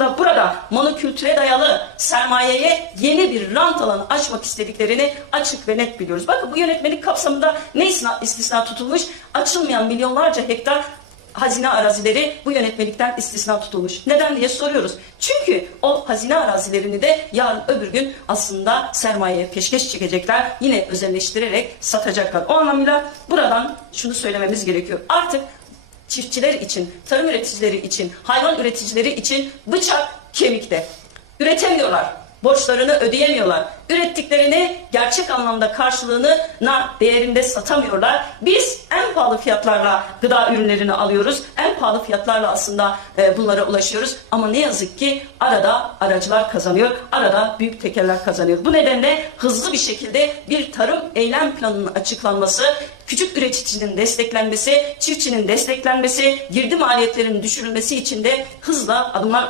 aslında burada monokültüre dayalı sermayeye yeni bir rant alanı açmak istediklerini açık ve net biliyoruz. Bakın bu yönetmelik kapsamında ne istisna, tutulmuş? Açılmayan milyonlarca hektar hazine arazileri bu yönetmelikten istisna tutulmuş. Neden diye soruyoruz. Çünkü o hazine arazilerini de yarın öbür gün aslında sermayeye peşkeş çekecekler. Yine özelleştirerek satacaklar. O anlamıyla buradan şunu söylememiz gerekiyor. Artık çiftçiler için, tarım üreticileri için, hayvan üreticileri için bıçak kemikte. Üretemiyorlar. Borçlarını ödeyemiyorlar. Ürettiklerini gerçek anlamda karşılığını değerinde satamıyorlar. Biz en pahalı fiyatlarla gıda ürünlerini alıyoruz. En pahalı fiyatlarla aslında e, bunlara ulaşıyoruz. Ama ne yazık ki arada aracılar kazanıyor. Arada büyük tekerler kazanıyor. Bu nedenle hızlı bir şekilde bir tarım eylem planının açıklanması, küçük üreticinin desteklenmesi, çiftçinin desteklenmesi, girdi maliyetlerinin düşürülmesi için de hızla adımlar